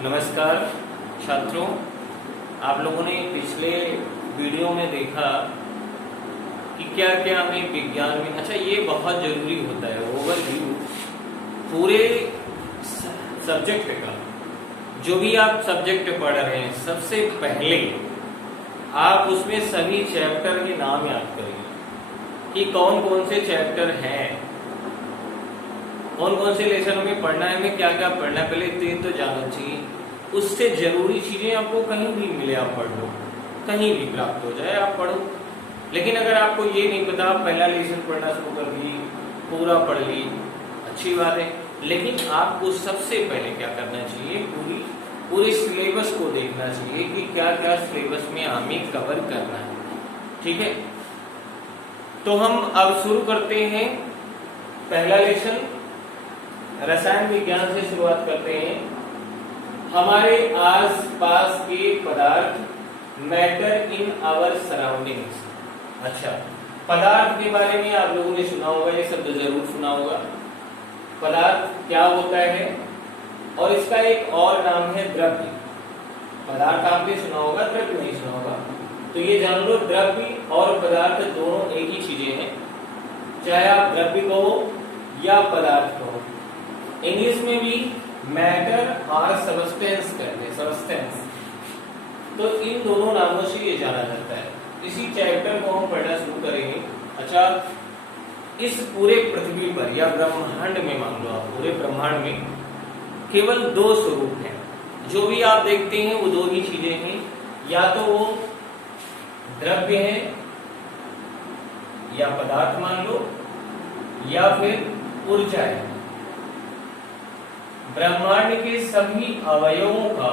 नमस्कार छात्रों, आप लोगों ने पिछले वीडियो में देखा कि क्या क्या हमें विज्ञान में, अच्छा ये बहुत जरूरी होता है ओवरव्यू पूरे सब्जेक्ट का। जो भी आप सब्जेक्ट पढ़ रहे हैं सबसे पहले आप उसमें सभी चैप्टर के नाम याद करिए कि कौन कौन से चैप्टर हैं, कौन कौन से लेसन में पढ़ना है, हमें क्या क्या पढ़ना है, पहले इतने तो जानना चाहिए। उससे जरूरी चीजें आपको कहीं भी मिले आप पढ़ लो, कहीं भी प्राप्त हो जाए आप पढ़ो। लेकिन अगर आपको ये नहीं पता, आप पहला लेसन पढ़ना शुरू कर दी, पूरा पढ़ ली, अच्छी बात है, लेकिन आपको सबसे पहले क्या करना चाहिए, पूरे सिलेबस को देखना चाहिए कि क्या क्या सिलेबस में हमें कवर करना है। ठीक है, तो हम अब शुरू करते हैं पहला लेसन। रसायन विज्ञान से शुरुआत करते हैं। हमारे आसपास के पदार्थ, मैटर इन आवर सराउंडिंग्स। अच्छा, पदार्थ के बारे में आप लोगों ने सुना होगा, ये शब्द जरूर सुना होगा। पदार्थ क्या होता है और इसका एक और नाम है द्रव्य। पदार्थ आपने सुना होगा, द्रव्य नहीं सुना होगा, तो ये जान लो द्रव्य और पदार्थ दोनों एक ही चीजें हैं, चाहे आप द्रव्य कहो या पदार्थ कहो। इंग्लिश में भी मैटर और सबस्टेंस कहते हैं, सबस्टेंस। तो इन दोनों नामों से ये जाना जाता है। इसी चैप्टर को हम पढ़ना शुरू करेंगे। अच्छा, इस पूरे पृथ्वी पर या ब्रह्मांड में, मान लो आप पूरे ब्रह्मांड में केवल दो स्वरूप हैं। जो भी आप देखते हैं वो दो ही चीजें हैं, या तो वो द्रव्य है या पदार्थ मान लो, या फिर ऊर्जा है। ब्रह्मांड के सभी अवयवों का,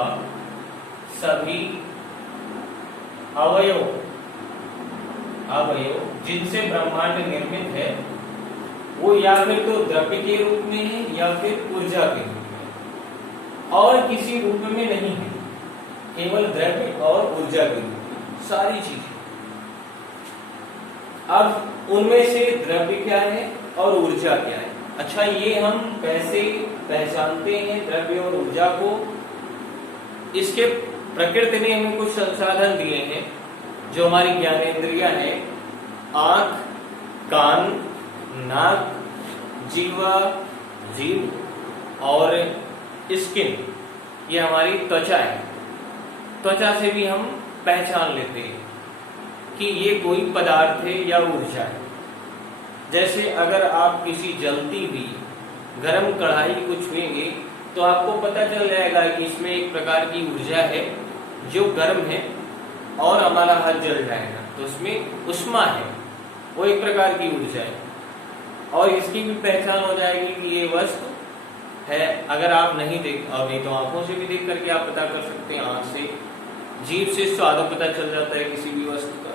सभी अवयव जिनसे ब्रह्मांड निर्मित है वो या फिर तो द्रव्य के रूप में है या फिर ऊर्जा के रूप में, और किसी रूप में नहीं है, केवल द्रव्य और ऊर्जा के रूप में सारी चीजें। अब उनमें से द्रव्य क्या है और ऊर्जा क्या है। अच्छा, ये हम कैसे पहचानते हैं द्रव्य और ऊर्जा को? इसके प्रकृति ने हमें कुछ संसाधन दिए हैं जो हमारी ज्ञानेंद्रियां हैं, आंख, कान, नाक, जीभ और स्किन, ये हमारी त्वचा है। त्वचा से भी हम पहचान लेते हैं कि ये कोई पदार्थ है या ऊर्जा है। जैसे अगर आप किसी जलती हुई गर्म कढ़ाई को छुएंगे तो आपको पता चल जाएगा कि इसमें एक प्रकार की ऊर्जा है जो गर्म है और हमारा हाथ जल जाएगा, तो उसमें उष्मा है, वो एक प्रकार की ऊर्जा है। और इसकी भी पहचान हो जाएगी कि ये वस्तु है। अगर आप नहीं देख, अभी तो आंखों से भी देख करके आप पता कर सकते हैं, आंख से, जीभ से स्वाद पता चल जाता है किसी भी वस्तु का।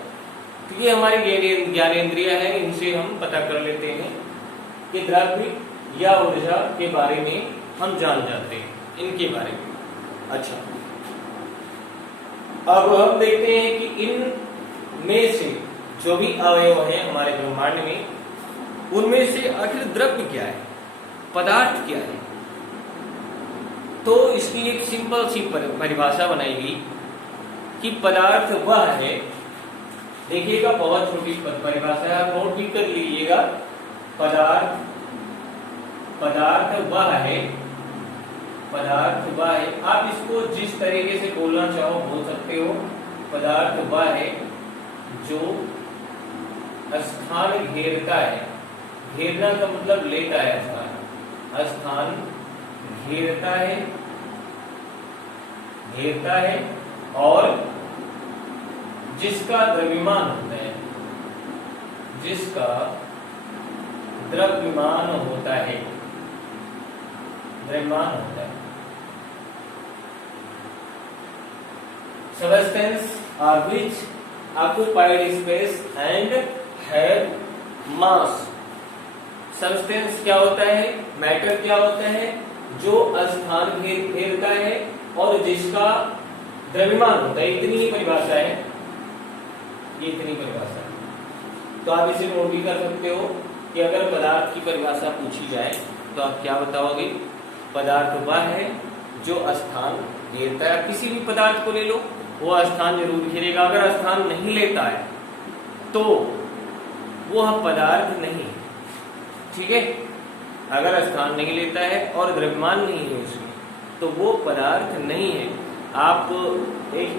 तो ये हमारी ज्ञानेंद्रिय है, इनसे हम पता कर लेते हैं कि द्रव्य या ऊर्जा के बारे में हम जान जाते हैं, इनके बारे में। अच्छा, अब हम देखते हैं कि इन में से जो भी अवयव हैं हमारे ब्रह्मांड में, उनमें से आखिर द्रव्य क्या है, पदार्थ क्या है। तो इसकी एक सिंपल सी परिभाषा बनाई गई कि पदार्थ वह है, देखिएगा बहुत छोटी परिभाषा है, नोट भी कर लीजिएगा। पदार्थ वह है, आप इसको जिस तरीके से बोलना चाहो बोल सकते हो। पदार्थ वह है जो स्थान घेरता है, घेरना का मतलब लेता है स्थान, स्थान घेरता है और जिसका द्रव्यमान होता है, जिसका द्रव्यमान होता है, द्रव्यमान होता है। Substance are which occupied space and have mass। Substance क्या होता है, मैटर क्या होता है, जो स्थान घेरता है और जिसका द्रव्यमान होता है। इतनी ही परिभाषा है, ये इतनी परिभाषा है। तो आप इसे नोट भी कर सकते हो कि अगर पदार्थ की परिभाषा पूछी जाए तो आप क्या बताओगे? पदार्थ वह है जो स्थान घेरता है, किसी भी पदार्थ को ले लो, वो स्थान जरूर घेरेगा। अगर स्थान नहीं लेता है तो वह पदार्थ नहीं है। ठीक है, अगर स्थान नहीं लेता है और द्रव्यमान नहीं है उसमें, तो वो पदार्थ नहीं है। आप एक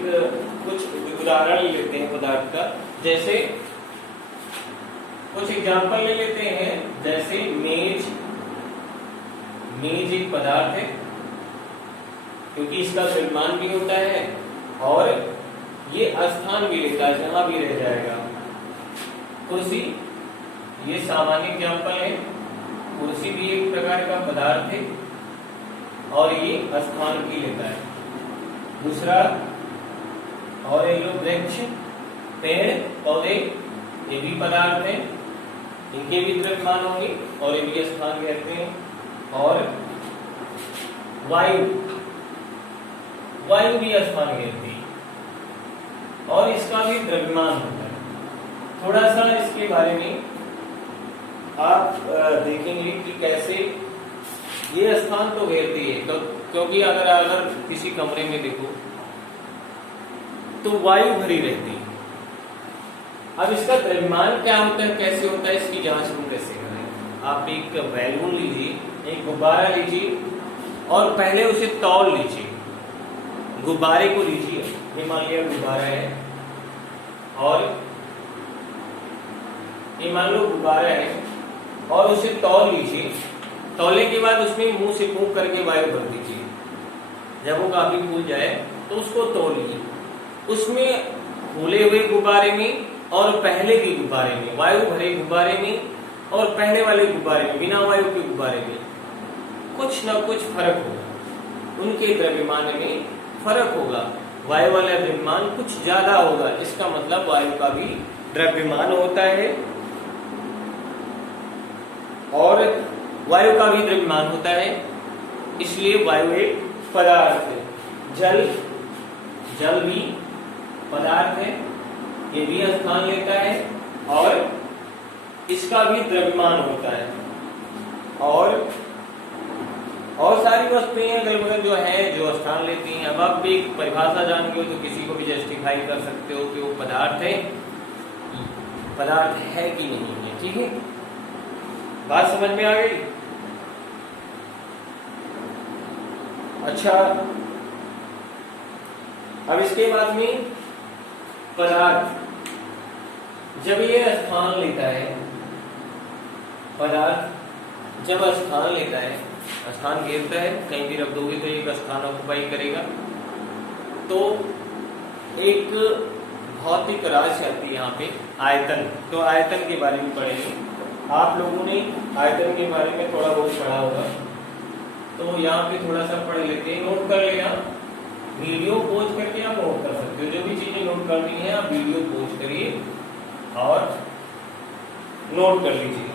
कुछ उदाहरण लेते हैं पदार्थ का, जैसे कुछ एग्जाम्पल ले लेते हैं। जैसे मेज, मेज एक पदार्थ है क्योंकि इसका द्रव्यमान भी होता है और ये स्थान भी लेता है, जहां भी रह जाएगा। कुर्सी, ये सामान्य एग्जाम्पल है। कुर्सी भी एक प्रकार का पदार्थ है और ये स्थान भी लेता है। दूसरा, और ये लोग वृक्ष, पेड़, पौधे, ये भी पदार्थ हैं, इनके भी द्रव्यमान होंगे और ये भी स्थान घेरते हैं। और वायु, वायु भी स्थान घेरती है और इसका भी द्रव्यमान होता है। थोड़ा सा इसके बारे में आप देखेंगे कि कैसे ये स्थान तो घेरती है, तो क्योंकि अगर किसी कमरे में देखो तो वायु भरी रहती है। अब इसका द्रव्यमान क्या होता है, कैसे होता है, इसकी जांच हम कैसे करें। आप एक बैलून लीजिए, एक गुब्बारा लीजिए और पहले उसे तौल लीजिए। गुब्बारे को लीजिए, ये मान लिया गुब्बारा है और ये मान लो गुब्बारा है और उसे तौल लीजिए। तौलने के बाद उसमें मुंह से फूंक करके वायु भर दीजिए। जब वो काफी फूल जाए तो उसको तौलिए। उसमें फूले हुए गुब्बारे में और पहले के गुब्बारे में, वायु भरे गुब्बारे में और पहले वाले गुब्बारे में, बिना वायु के गुब्बारे में कुछ ना कुछ फर्क होगा। उनके द्रव्यमान में फर्क होगा। वायु वाला द्रव्यमान कुछ ज्यादा होगा, इसका मतलब वायु का भी द्रव्यमान होता है और वायु का भी द्रव्यमान होता है, इसलिए वायु एक पदार्थ है। जल, जल भी पदार्थ है, ये भी स्थान लेता है और इसका भी द्रव्यमान होता है। और सारी वस्तुएं अगल बगल जो है जो स्थान लेती हैं। अब आप एक परिभाषा जान गए हो तो किसी को भी जस्टिफाई कर सकते हो कि वो पदार्थ है, पदार्थ है कि नहीं है। ठीक है, बात समझ में आ गई। अच्छा, अब इसके बाद में पदार्थ जब ये स्थान लेता है, पदार्थ जब स्थान लेता है, स्थान घेरता है, कहीं भी रख दोगे तो एक स्थान ऑक्युपाई करेगा। तो एक भौतिक राशि आती है यहाँ पे, आयतन। तो आयतन के बारे में पढ़ेंगे। आप लोगों ने आयतन के बारे में थोड़ा बहुत पढ़ा होगा, तो यहाँ पे थोड़ा सा पढ़ लेते हैं। नोट कर लेना, वीडियो पॉज करके आप नोट कर सकते हो। जो भी चीजें नोट करनी है आप वीडियो पॉज करिए और नोट कर लीजिए।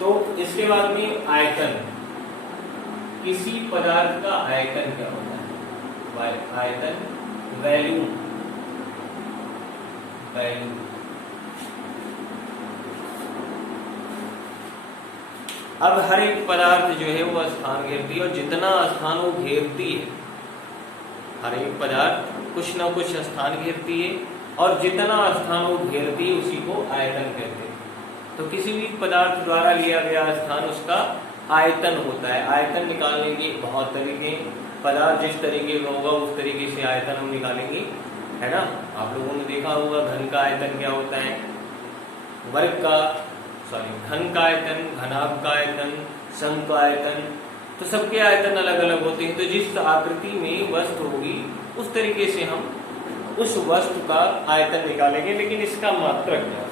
तो इसके बाद में आयतन, किसी पदार्थ का आयतन क्या होता है? आयतन, वैल्यूम, वैल्यूम। अब हर एक पदार्थ जो है वो स्थान घेरती है और जितना स्थान वो घेरती है, हर एक पदार्थ कुछ ना कुछ स्थान घेरती है और जितना स्थान वो घेरती है उसी को आयतन कहते हैं। तो किसी भी पदार्थ द्वारा लिया गया स्थान उसका आयतन होता है। आयतन निकालने के बहुत तरीके, पदार्थ जिस तरीके का होगा उस तरीके से आयतन हम निकालेंगे, है ना। आप लोगों ने देखा होगा घन का आयतन क्या होता है, वर्ग का, घन का आयतन, घनाभ का आयतन, सम का आयतन, तो सबके आयतन अलग अलग होते हैं। तो जिस आकृति में वस्तु होगी उस तरीके से हम उस वस्तु का आयतन निकालेंगे। लेकिन इसका मात्रक क्या,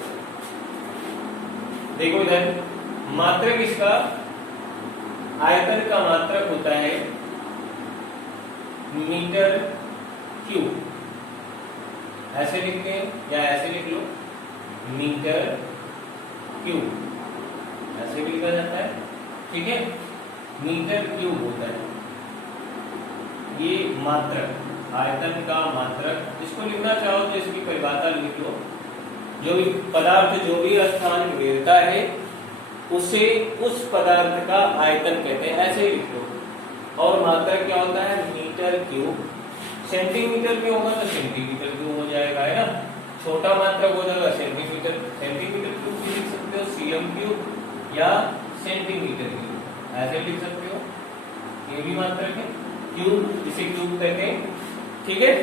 देखो इधर मात्रक, इसका आयतन का मात्रक होता है मीटर क्यूब। ऐसे लिखते हैं या ऐसे लिख लो, मीटर क्यूब, ऐसे भी लिखा जाता है। ठीक है, मीटर क्यूब होता है ये मात्रक, आयतन का मात्रक। इसको लिखना चाहो तो इसकी परिभाषा लिख लो। जो भी पदार्थ जो भी स्थान घेरता है उसे उस पदार्थ का आयतन कहते हैं। ऐसे ही लिख लो, और मात्रक क्या होता है मीटर क्यूब। सेंटीमीटर में होगा तो सेंटीमीटर क्यूब हो जाएगा, है ना। छोटा मात्रक हो जाएगा सेंटीमीटर, सेंटीमीटर क्यूब भी लिख सकते हो, सीएम क्यूब या सेंटीमीटर क्यूब ऐसे लिख सकते हो। ये भी मात्रक है, क्यूब, इसे क्यूब कहते हैं, ठीक है।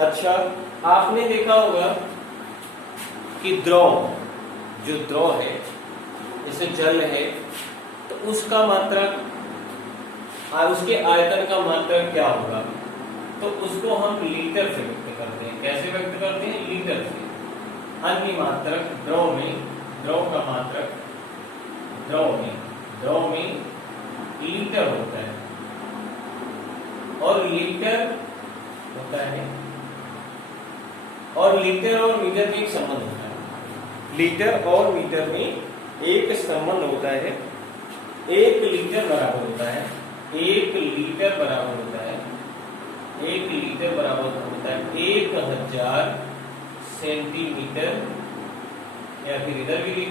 अच्छा, आपने देखा होगा कि द्रव, जो द्रव है जैसे जल है, तो उसका मात्रक, उसके आयतन का मात्रक क्या होगा, तो उसको हम लीटर से व्यक्त करते हैं। कैसे व्यक्त करते हैं, लीटर से। अन्य मात्रक द्रव में, द्रव का मात्रक द्रव में लीटर होता है, और लीटर होता है, और लीटर और मीटर में एक संबंध होता है। लीटर और मीटर में एक संबंध होता है। 1 लीटर बराबर होता है, 1 लीटर बराबर होता है, 1 लीटर बराबर होता है 1000 सेंटीमीटर, या फिर इधर भी लिख,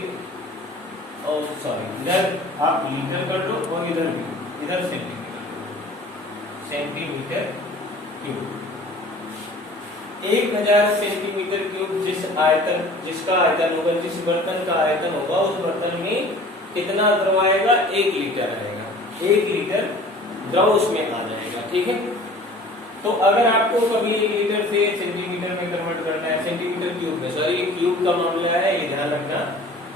और सॉरी इधर आप लीटर कर लो और इधर भी, इधर सेंटीमीटर क्यूब। 1000 सेंटीमीटर क्यूब जिसका आयतन होगा, जिस बर्तन का आयतन होगा, उस बर्तन में कितना द्रव आएगा, 1 लीटर आएगा। 1 लीटर द्रव उसमें आ जाएगा, ठीक है। तो अगर आपको कभी 1 लीटर से सेंटीमीटर में कन्वर्ट करना है, सेंटीमीटर क्यूब में, सॉरी क्यूब का मामला है, ये ध्यान रखना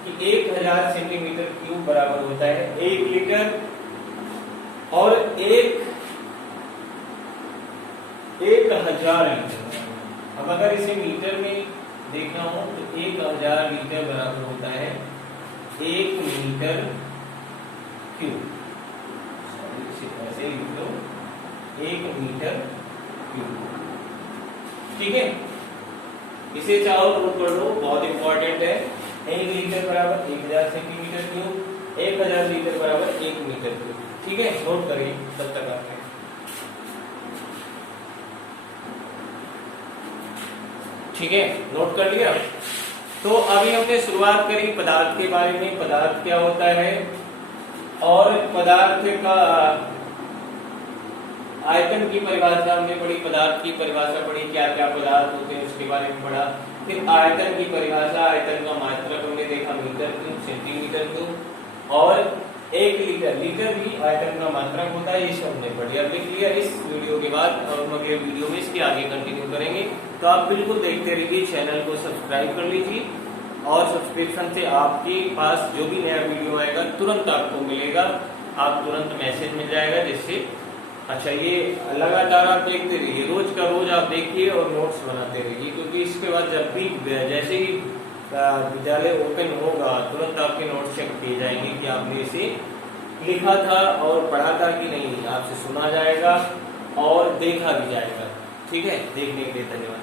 कि 1000 सेंटीमीटर क्यूब बराबर होता है 1 लीटर, और 1000 लीटर। अब अगर इसे मीटर में देखना हो तो 1000 लीटर बराबर होता है 1 मीटर क्यूब। ऐसे लिख लो, 1 मीटर क्यूब, ठीक है। इसे चाहो नोट कर लो, बहुत इंपॉर्टेंट है। 1 लीटर बराबर 1000 सेंटीमीटर क्यूब, 1000 लीटर बराबर 1 मीटर क्यूब, ठीक है। नोट करिए तब तक आपने, ठीक है, नोट कर लिया। तो अभी हमने शुरुआत करी पदार्थ के बारे में, पदार्थ क्या होता है, और पदार्थ का आयतन की परिभाषा हमने पढ़ी, पदार्थ की परिभाषा पढ़ी, क्या क्या पदार्थ होते हैं उसके बारे में पढ़ा। फिर आयतन की परिभाषा, आयतन का मात्रक हमने देखा मीटर क्यूब, सेंटीमीटर क्यूब, और 1 लीटर, लीटर भी आयतन का मात्रक होता है, ये सब हमने पढ़ी। अब लिख लिया। इस वीडियो के बाद और हम अगले वीडियो में इसके आगे कंटिन्यू करेंगे, तो आप बिल्कुल देखते रहिए, चैनल को सब्सक्राइब कर लीजिए, और सब्सक्रिप्शन से आपके पास जो भी नया वीडियो आएगा तुरंत आपको मिलेगा, आप तुरंत मैसेज मिल जाएगा, जिससे अच्छा ये लगातार आप देखते रहिए, रोज का रोज आप देखिए और नोट्स बनाते रहिए, क्योंकि इसके बाद जब भी जैसे ही विद्यालय ओपन होगा तुरंत आपके नोट्स चेक किए जाएंगे कि आपने इसे लिखा था और पढ़ा था कि नहीं, आपसे सुना जाएगा और देखा भी जाएगा, ठीक है। देखने के लिए धन्यवाद।